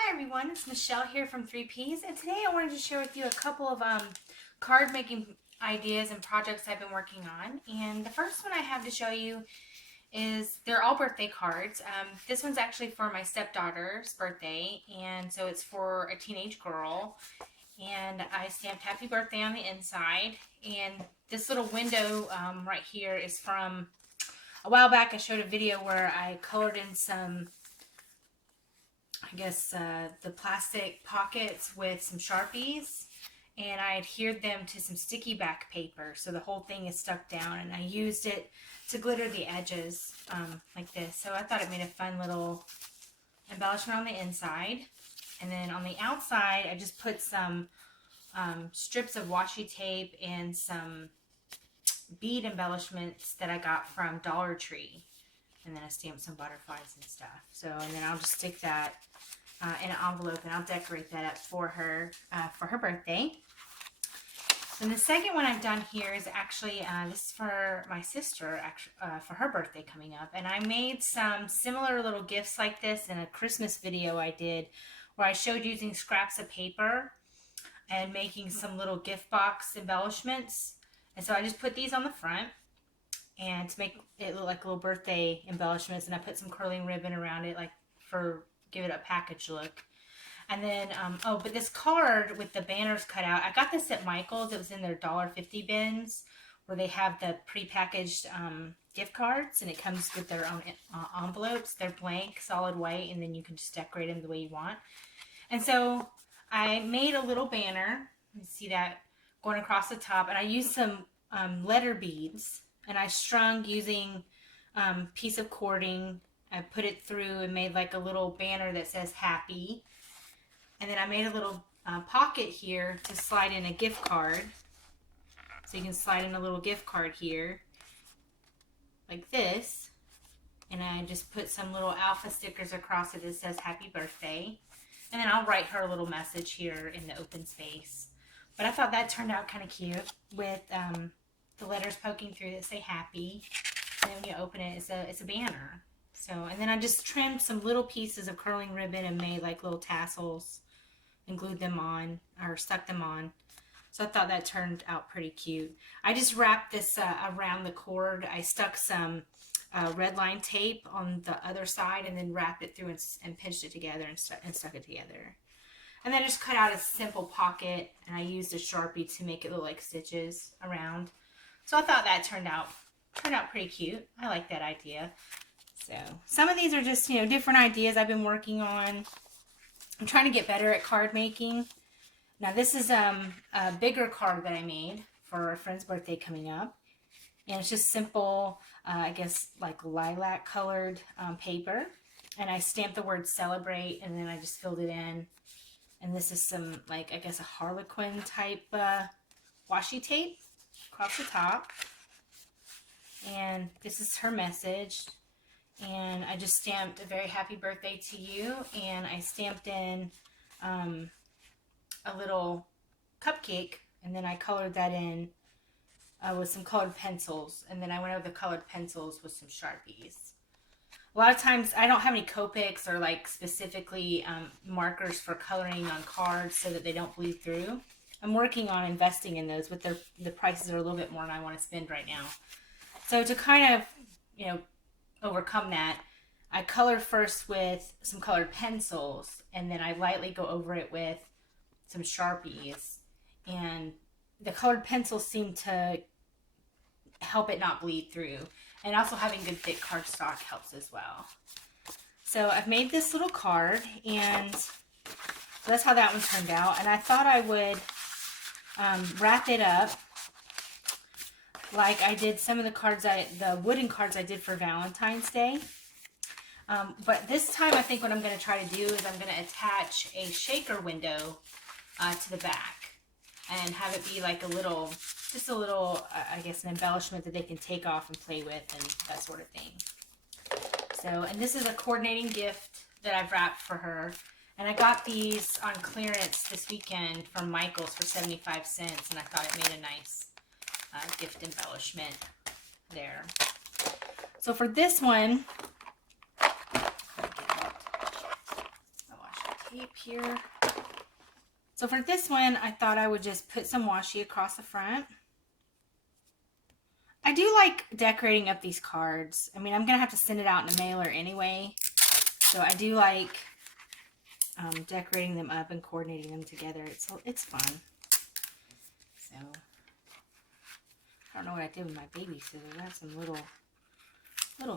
Hi everyone, it's Michelle here from 3Ps, and today I wanted to share with you a couple of card making ideas and projects I've been working on. And the first one I have to show you is, they're all birthday cards. This one's actually for my stepdaughter's birthday, and so it's for a teenage girl. And I stamped happy birthday on the inside. And this little window right here is from a while back. I showed a video where I colored in some, the plastic pockets with some Sharpies, and I adhered them to some sticky back paper so the whole thing is stuck down, and I used it to glitter the edges like this. So I thought it made a fun little embellishment on the inside. And then on the outside I just put some strips of washi tape and some bead embellishments that I got from Dollar Tree. And then I stamped some butterflies and stuff. So, and then I'll just stick that in an envelope, and I'll decorate that up for her birthday. And the second one I've done here is actually, this is for my sister, for her birthday coming up. And I made some similar little gifts like this in a Christmas video I did, where I showed using scraps of paper and making some little gift box embellishments. And so I just put these on the front, and to make it look like little birthday embellishments, and I put some curling ribbon around it, like give it a package look. And then but this card with the banners cut out, I got this at Michael's. It was in their $1.50 bins, where they have the pre-packaged gift cards, and it comes with their own envelopes. They're blank, solid white, and then you can just decorate them the way you want. And so I made a little banner. You see that going across the top, and I used some letter beads. And I strung using piece of cording. I put it through and made like a little banner that says happy. And then I made a little pocket here to slide in a gift card. So you can slide in a little gift card here, like this. And I just put some little alpha stickers across it that says happy birthday. And then I'll write her a little message here in the open space. But I thought that turned out kind of cute with the letters poking through that say happy. And then when you open it, it's a banner. So, and then I just trimmed some little pieces of curling ribbon and made like little tassels and glued them on, or stuck them on. So I thought that turned out pretty cute. I just wrapped this around the cord. I stuck some red line tape on the other side, and then wrapped it through and pinched it together and stuck it together. And then I just cut out a simple pocket, and I used a Sharpie to make it look like stitches around. So I thought that turned out pretty cute. I like that idea. So some of these are just, different ideas I've been working on. I'm trying to get better at card making. Now this is a bigger card that I made for a friend's birthday coming up. And it's just simple, like lilac colored paper. And I stamped the word celebrate, and then I just filled it in. And this is some, a Harlequin type washi tape across the top. And this is her message. And I just stamped a very happy birthday to you. And I stamped in a little cupcake. And then I colored that in with some colored pencils. And then I went over the colored pencils with some Sharpies. A lot of times I don't have any Copics or specifically markers for coloring on cards so that they don't bleed through. I'm working on investing in those, but the prices are a little bit more than I want to spend right now. So to kind of, overcome that, I color first with some colored pencils, and then I lightly go over it with some Sharpies. And the colored pencils seem to help it not bleed through. And also having good thick cardstock helps as well. So I've made this little card, and that's how that one turned out. And I thought I would wrap it up like I did some of the wooden cards I did for Valentine's Day. But this time I think what I'm going to try to do is I'm going to attach a shaker window to the back and have it be like just a little, an embellishment that they can take off and play with and that sort of thing. So, and this is a coordinating gift that I've wrapped for her. And I got these on clearance this weekend from Michael's for 75 cents, and I thought it made a nice gift embellishment there. So for this one, I wash the tape here. So for this one, I thought I would just put some washi across the front. I do like decorating up these cards. I mean, I'm going to have to send it out in a mailer anyway. So I do like decorating them up and coordinating them together. It's fun. So, I don't know what I did with my baby scissors. I have some little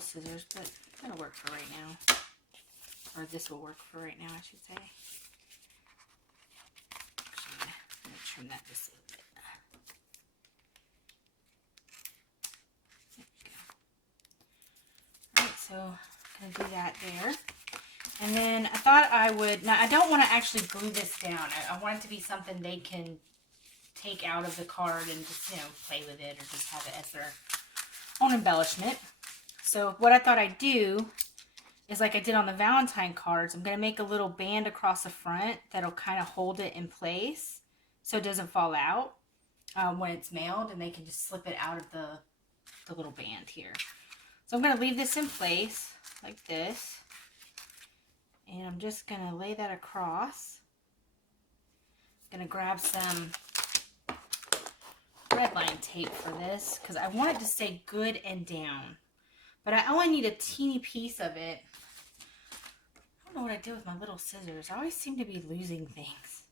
scissors, but that'll work for right now. Or this will work for right now, I should say. Actually, I'm going to trim that just a little bit. There we go. Alright, so I'm going to do that there. And then I thought I would, now I don't want to actually glue this down. I want it to be something they can take out of the card and just, play with it or just have it as their own embellishment. So what I thought I'd do is like I did on the Valentine cards, I'm going to make a little band across the front that'll kind of hold it in place so it doesn't fall out when it's mailed, and they can just slip it out of the little band here. So I'm going to leave this in place like this. And I'm just going to lay that across. I'm going to grab some red line tape for this because I want it to stay good and down. But I only need a teeny piece of it. I don't know what I did with my little scissors. I always seem to be losing things.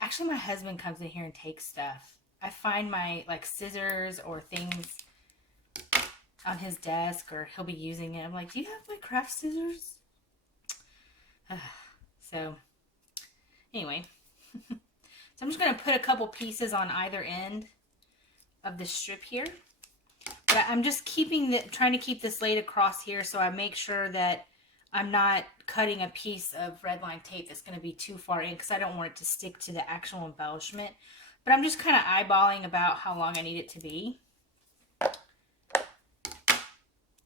Actually, my husband comes in here and takes stuff. I find my scissors or things on his desk, or he'll be using it. I'm like, do you have my craft scissors? So anyway, so I'm just going to put a couple pieces on either end of the strip here. But I'm just trying to keep this laid across here so I make sure that I'm not cutting a piece of red line tape that's going to be too far in, because I don't want it to stick to the actual embellishment. But I'm just kind of eyeballing about how long I need it to be.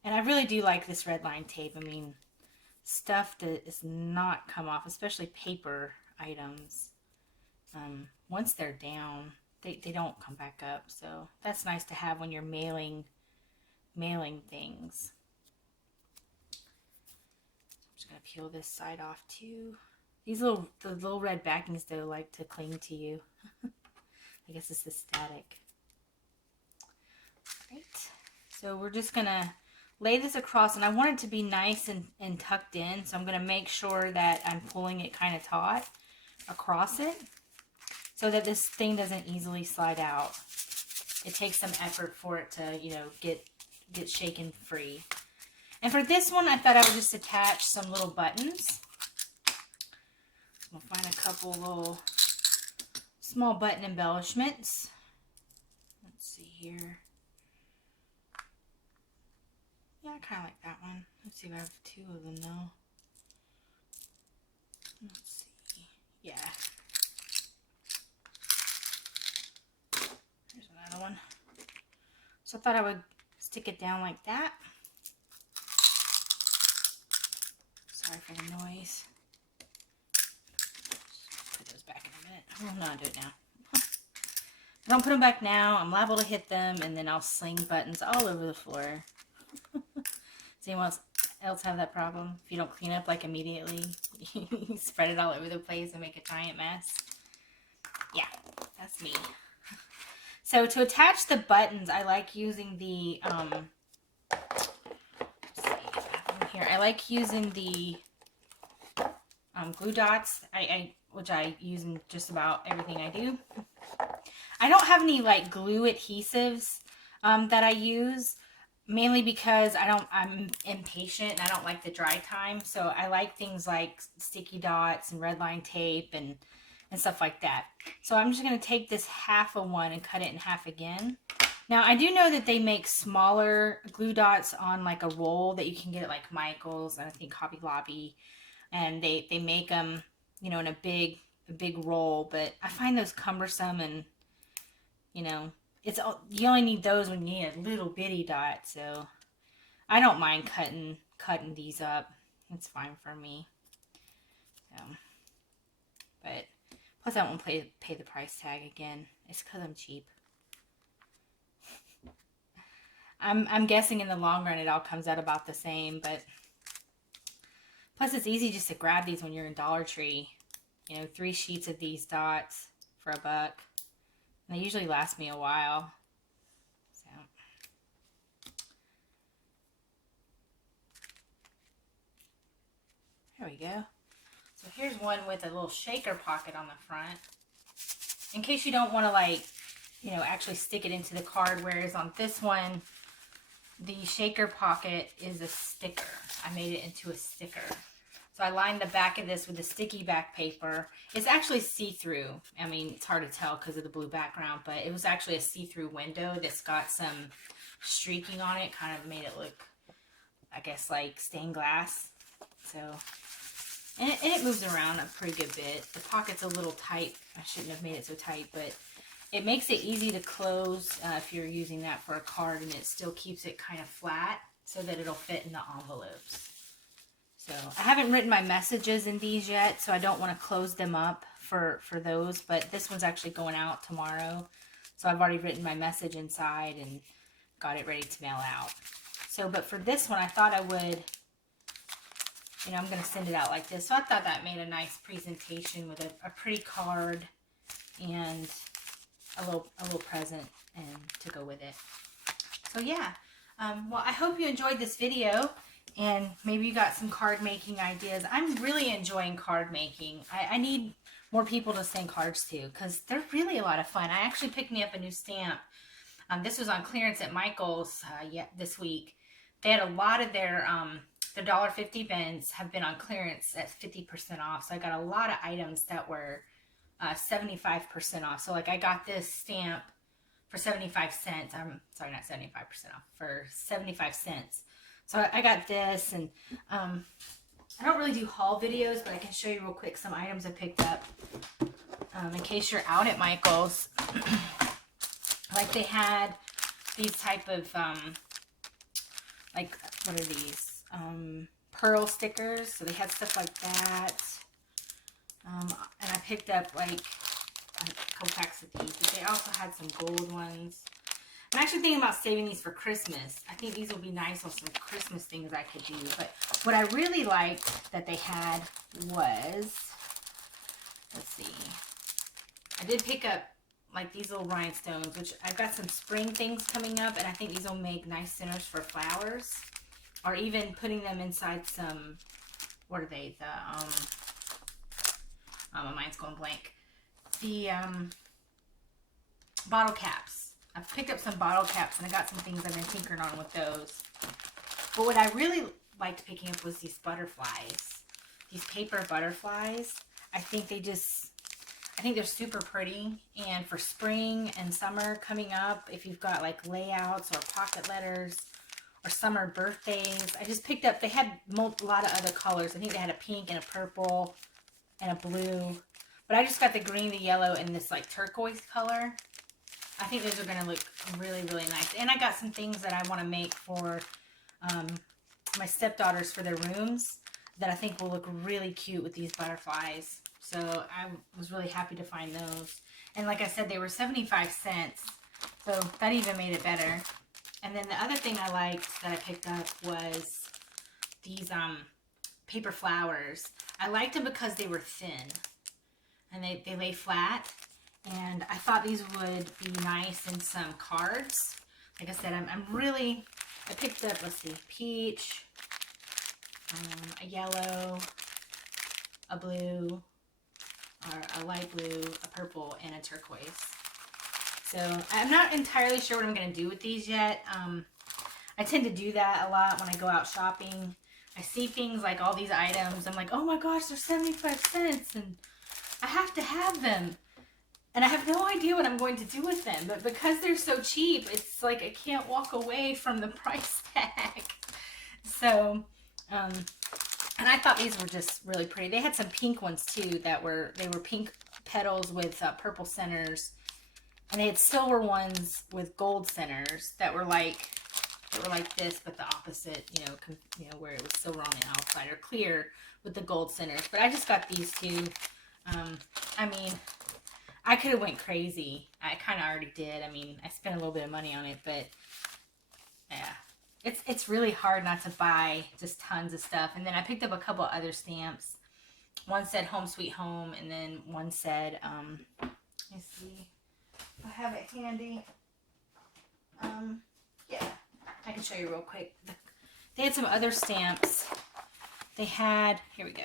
And I really do like this red line tape. I mean, stuff that does not come off, especially paper items. Once they're down, they don't come back up. So that's nice to have when you're mailing things. I'm just gonna peel this side off too. The little red backings though like to cling to you. I guess it's the static. All right. So we're just gonna lay this across, and I want it to be nice and tucked in, so I'm going to make sure that I'm pulling it kind of taut across it so that this thing doesn't easily slide out. It takes some effort for it to, get shaken free. And for this one, I thought I would just attach some little buttons. We'll find a couple little small button embellishments. Let's see here. Yeah, I kind of like that one. Let's see if I have two of them though. Let's see. Yeah. Here's another one. So I thought I would stick it down like that. Sorry for the noise. Put those back in a minute. Oh, no, I'll do it now. If I don't put them back now, I'm liable to hit them, and then I'll sling buttons all over the floor. Does anyone else have that problem? If you don't clean up immediately, you spread it all over the place and make a giant mess. Yeah, that's me. So to attach the buttons, I like using the let's see, here. I like using the glue dots. Which I use in just about everything I do. I don't have any glue adhesives that I use. Mainly because I'm impatient and I don't like the dry time. So I like things like sticky dots and red line tape and stuff like that. So I'm just going to take this half of one and cut it in half again. Now I do know that they make smaller glue dots on a roll that you can get at Michael's and I think Hobby Lobby. And they make them, in a big roll. But I find those cumbersome and, you only need those when you need a little bitty dot, so I don't mind cutting these up. It's fine for me. So, but plus I won't pay the price tag again. It's because I'm cheap. I'm guessing in the long run it all comes out about the same, but plus it's easy just to grab these when you're in Dollar Tree. You know, 3 sheets of these dots for $1. And they usually last me a while. So there we go. So here's one with a little shaker pocket on the front. In case you don't want to, like, you know, actually stick it into the card, whereas on this one, the shaker pocket is a sticker. I made it into a sticker. So I lined the back of this with the sticky back paper. It's actually see-through. I mean, it's hard to tell because of the blue background, but it was actually a see-through window that's got some streaking on it. Kind of made it look, I guess, like stained glass. So, and it moves around a pretty good bit. The pocket's a little tight. I shouldn't have made it so tight, but it makes it easy to close if you're using that for a card, and it still keeps it kind of flat so that it'll fit in the envelopes. So I haven't written my messages in these yet, so I don't want to close them up for those, but this one's actually going out tomorrow. So I've already written my message inside and got it ready to mail out. So, but for this one, I thought I would, you know, I'm going to send it out like this. So I thought that made a nice presentation with a pretty card and a little present and to go with it. So yeah, well, I hope you enjoyed this video. And maybe you got some card making ideas. I'm really enjoying card making. I need more people to send cards to because they're really a lot of fun. I actually picked me up a new stamp. This was on clearance at Michael's this week. They had a lot of their $1.50 bins have been on clearance at 50% off. So I got a lot of items that were 75% off. So like I got this stamp for 75 cents. I'm sorry, not 75% off, for 75 cents. So I got this, and I don't really do haul videos, but I can show you real quick some items I picked up in case you're out at Michael's. Like they had these type of, like, what are these? Pearl stickers. So they had stuff like that. And I picked up like a couple packs of these, but they also had some gold ones. I'm actually thinking about saving these for Christmas. I think these will be nice on some Christmas things I could do. But what I really liked that they had was, let's see, I did pick up like these little rhinestones, which I've got some spring things coming up, and I think these will make nice centers for flowers, or even putting them inside some, what are they, my mind's going blank, the bottle caps. I've picked up some bottle caps, and I got some things I've been tinkering on with those. But what I really liked picking up was these butterflies. These paper butterflies. I think they're super pretty. And for spring and summer coming up, if you've got like layouts or pocket letters or summer birthdays, I just picked up, they had a lot of other colors. I think they had a pink and a purple and a blue. But I just got the green, the yellow, and this like turquoise color. I think those are going to look really, really nice. And I got some things that I want to make for my stepdaughters for their rooms that I think will look really cute with these butterflies. So I was really happy to find those. And like I said, they were 75 cents. So that even made it better. And then the other thing I liked that I picked up was these paper flowers. I liked them because they were thin. And they lay flat. And I thought these would be nice in some cards. Like I said, I picked up, let's see, peach, a yellow, a blue, or a light blue, a purple, and a turquoise. So I'm not entirely sure what I'm going to do with these yet. I tend to do that a lot when I go out shopping. I see things like all these items. I'm like, oh my gosh, they're 75 cents, and I have to have them. And I have no idea what I'm going to do with them. But because they're so cheap, it's like I can't walk away from the price tag. So, and I thought these were just really pretty. They had some pink ones too they were pink petals with purple centers. And they had silver ones with gold centers that were like this, but the opposite, you know, where it was silver on the outside, or clear with the gold centers. But I just got these two. I mean, I could have went crazy. I kind of already did. I mean, I spent a little bit of money on it, but yeah, it's really hard not to buy just tons of stuff. And then I picked up a couple other stamps. One said Home Sweet Home, and then one said, let me see if I have it handy. Yeah, I can show you real quick. They had some other stamps. They had, here we go.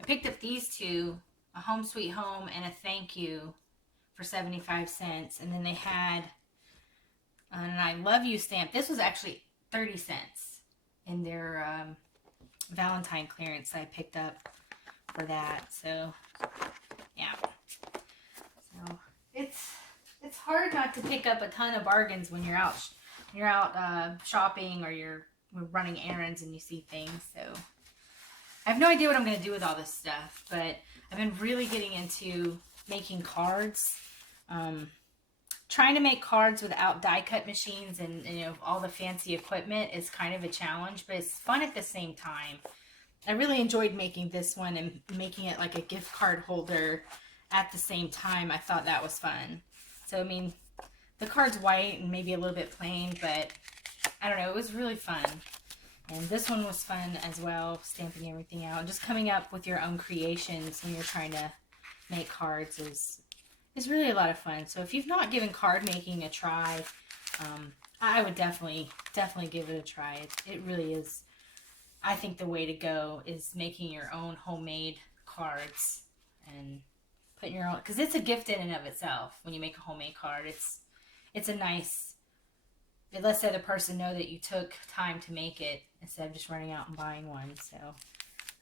I picked up these two, a Home Sweet Home and a thank you for 75 cents. And then they had an I love you stamp. This was actually 30 cents in their Valentine clearance I picked up for that. So, yeah. So, it's hard not to pick up a ton of bargains when you're out shopping or you're running errands and you see things. So, I have no idea what I'm going to do with all this stuff, but I've been really getting into making cards. Trying to make cards without die cut machines and all the fancy equipment is kind of a challenge, but it's fun at the same time. I really enjoyed making this one and making it like a gift card holder at the same time. I thought that was fun. So, I mean, the card's white and maybe a little bit plain, but I don't know, it was really fun. And this one was fun as well, stamping everything out. Just coming up with your own creations when you're trying to make cards is really a lot of fun. So if you've not given card making a try, I would definitely give it a try. It really is, I think, the way to go is making your own homemade cards and putting your own, because it's a gift in and of itself. When you make a homemade card, it's a nice, it lets the other person know that you took time to make it instead of just running out and buying one. So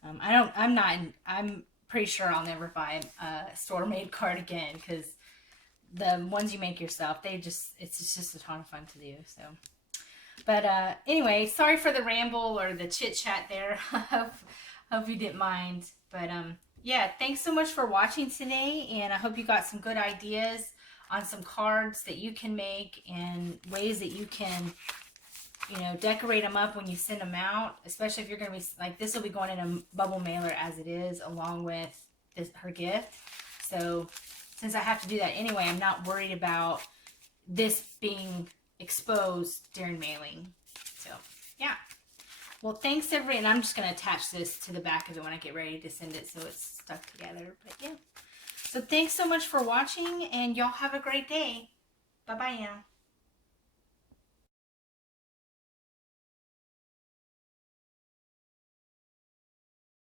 I'm pretty sure I'll never buy a store-made card again, because the ones you make yourself, it's just a ton of fun to do. So, but anyway, sorry for the ramble or the chit chat there. Hope you didn't mind. But yeah, thanks so much for watching today, and I hope you got some good ideas on some cards that you can make and ways that you can, decorate them up when you send them out, especially if you're going to be, like, this will be going in a bubble mailer as it is, along with her gift. So, since I have to do that anyway, I'm not worried about this being exposed during mailing. So, yeah. Well, thanks, everybody. And I'm just going to attach this to the back of it when I get ready to send it so it's stuck together. But, yeah. So, thanks so much for watching, and y'all have a great day. Bye-bye now.